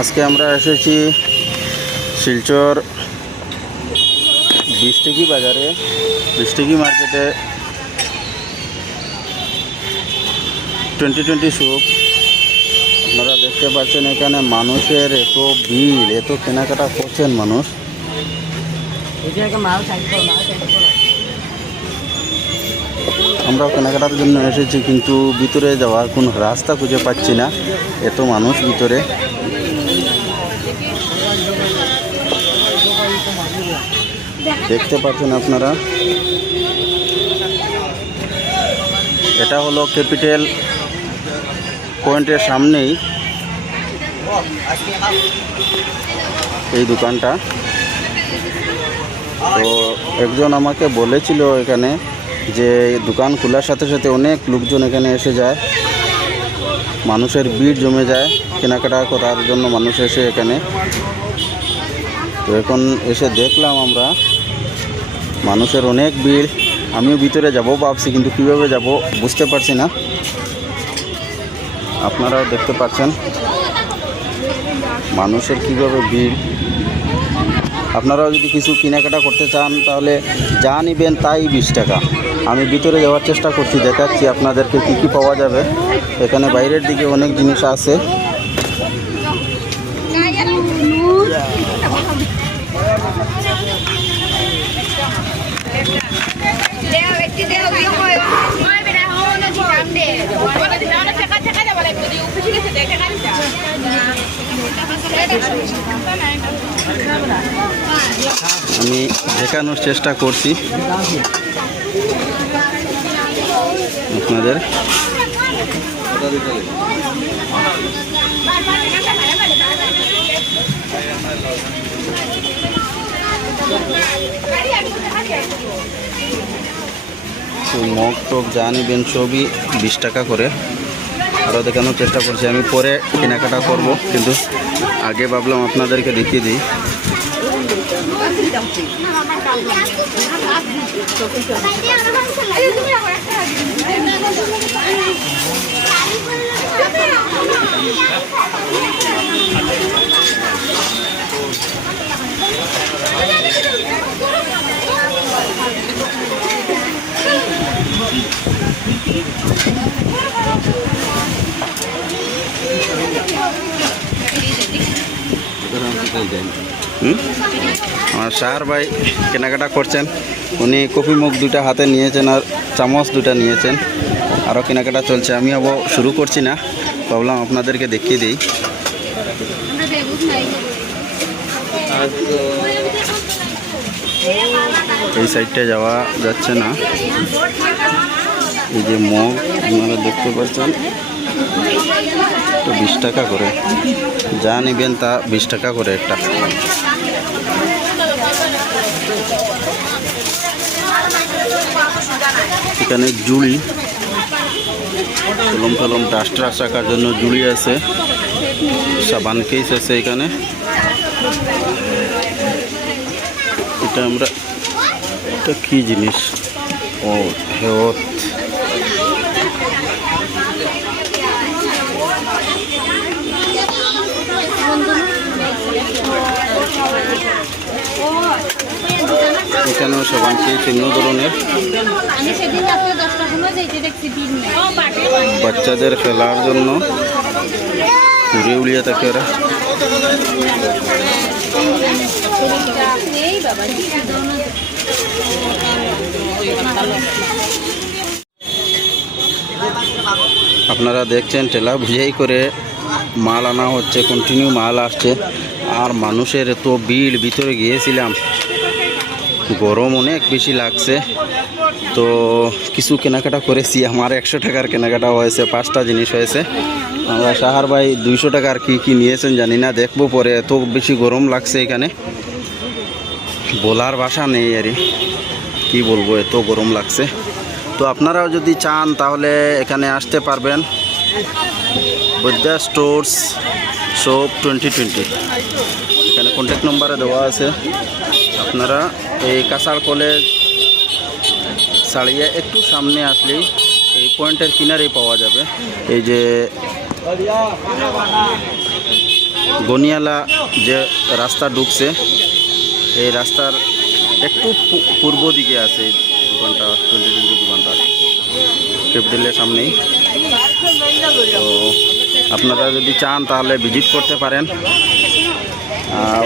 আজকে আমরা এসেছি শিলচর বিশটিকি বাজারে, বিশটিকি মার্কেটে 2020 শুভ। আপনারা দেখতে পাচ্ছেন এখানে মানুষের এত ভিড়, এত কেনাকাটা করছেন মানুষ। আমরাও কেনাকাটার জন্য এসেছি, কিন্তু ভিতরে যাওয়ার কোনো রাস্তা খুঁজে পাচ্ছি না, এত মানুষ ভিতরে। দেখতে পাচ্ছেন আপনারা, এটা হলো ক্যাপিটাল পয়েন্টের সামনেই এই দোকানটা। তো একজন আমাকে বলেছিল এখানে যে দোকান খোলার সাথে সাথে অনেক লোকজন এখানে এসে যায়, মানুষের ভিড় জমে যায় কেনাকাটা করার জন্য মানুষ এসে এখানে। তো এখন এসে দেখলাম আমরা মানুষের অনেক ভিড়। আমিও ভিতরে যাব ভাবছি, কিন্তু কীভাবে যাব বুঝতে পারছি না। আপনারাও দেখতে পাচ্ছেন মানুষের কীভাবে ভিড়। আপনারাও যদি কিছু কেনাকাটা করতে চান তাহলে যা নেবেন তাই 20 টাকা। আমি ভিতরে যাওয়ার চেষ্টা করছি, দেখাচ্ছি আপনাদেরকে কী কী পাওয়া যাবে। এখানে বাইরের দিকে অনেক জিনিস আছে। আমি দেখানোর চেষ্টা করছি আপনাদের। মগ টক যা নেবেন সবই 20 টাকা করে। আরও দেখানোর চেষ্টা করছি, আমি পরে কেনাকাটা করব, কিন্তু আগে ভাবলাম আপনাদেরকে দেখিয়ে দিই। আমার শাহর ভাই কেনাকাটা করছেন, উনি কফি মগ 2টা হাতে নিয়েছেন আর চামচ 2টা নিয়েছেন। আরও কেনাকাটা চলছে, আমি আবার শুরু করছি না, ভাবলাম আপনাদেরকে দেখিয়ে দিই। এই সাইডটা যাওয়া যাচ্ছে না। এই যে মগ আপনারা দেখতে পাচ্ছেন, তো 20 টাকা করে, যা নেবেন তা 20 টাকা করে একটা। এখানে জুড়ি, কলম টলম ডাস্ট রাখার জন্য জুড়ি আছে, সাবান কেস আছে এখানে। এটা আমরা, এটা কি জিনিস? ও হেওত, এখানেও সাবান কেস অন্য ধরনের। বাচ্চাদের খেলার জন্য ঘুরে উড়িয়ে থাকে ওরা। আপনারা দেখছেন ঠেলা বুঝাই করে মাল আনা হচ্ছে, কন্টিনিউ মাল আসছে। আর মানুষের এত ভিড়, ভিতরে গিয়েছিলাম, গরম অনেক বেশি লাগছে। তো কিছু কেনাকাটা করেছি, আমার 100 টাকার কেনাকাটা হয়েছে, 5টা জিনিস হয়েছে। আমরা শাহর ভাই 200 টাকার কি নিয়েছেন জানি না, দেখবো পরে। এত বেশি গরম লাগছে এখানে, বলার ভাষা নেই আর কি বলবো, এত গরম লাগছে। তো আপনারাও যদি চান তাহলে এখানে আসতে পারবেন, বৈদ্যা স্টোর্স শপ 2020। এখানে কন্ট্যাক্ট নম্বরে দেওয়া আছে। আপনারা এই কাছাড় কলেজ ছাড়িয়ে একটু সামনে আসলেই এই পয়েন্টের কিনারেই পাওয়া যাবে। এই যে গনিয়ালা যে রাস্তা ঢুকছে এই রাস্তার একটু পূর্ব দিকে আছে এই দোকানটা, 2020 দোকানটা ক্যাপিটালের সামনেই। তো আপনারা যদি চান তাহলে ভিজিট করতে পারেন।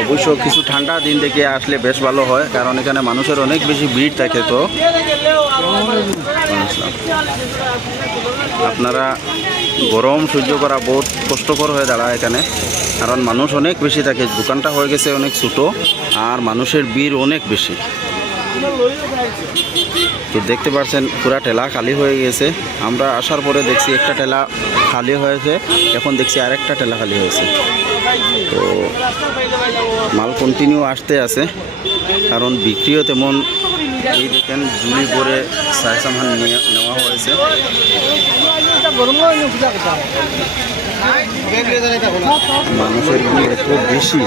অবশ্য কিছু ঠান্ডা দিন দেখে আসলে বেশ ভালো হয়, কারণ এখানে মানুষের অনেক বেশি ভিড় থাকে। তো আপনারা গরম সহ্য করা বহুত কষ্টকর হয়ে দাঁড়ায় এখানে, কারণ মানুষ অনেক বেশি থাকে। দোকানটা হয়ে গেছে অনেক ছোটো আর মানুষের ভিড় অনেক বেশি। তো দেখতে পাচ্ছেন পুরা ঠেলা খালি হয়ে গেছে। আমরা আসার পরে দেখছি একটা ঠেলা খালি হয়েছে, এখন দেখছি আরেকটা ঠেলা খালি হয়েছে। তো মাল কন্টিনিউ আসতে আছে, কারণ বিক্রিও তেমন। এই দেখেন ঝুলি ভরে সামান নেওয়া হয়েছে। মানুষের ভিড় এত বেশি,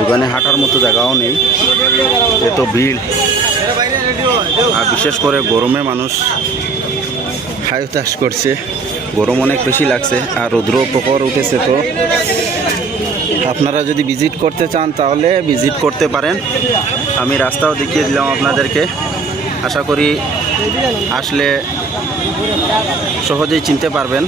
দোকানে হাঁটার মতো জায়গাও নেই, এত ভিড়। আর বিশেষ করে গরমে মানুষ হায়তাশ করছে, গরম অনেক বেশি লাগছে আর রৌদ্র প্রখর উঠেছে। তো আপনারা যদি ভিজিট করতে চান তাহলে ভিজিট করতে পারেন। আমি রাস্তাও দেখিয়ে দিলাম আপনাদেরকে, আশা করি আসলে সহজেই চিনতে পারবেন।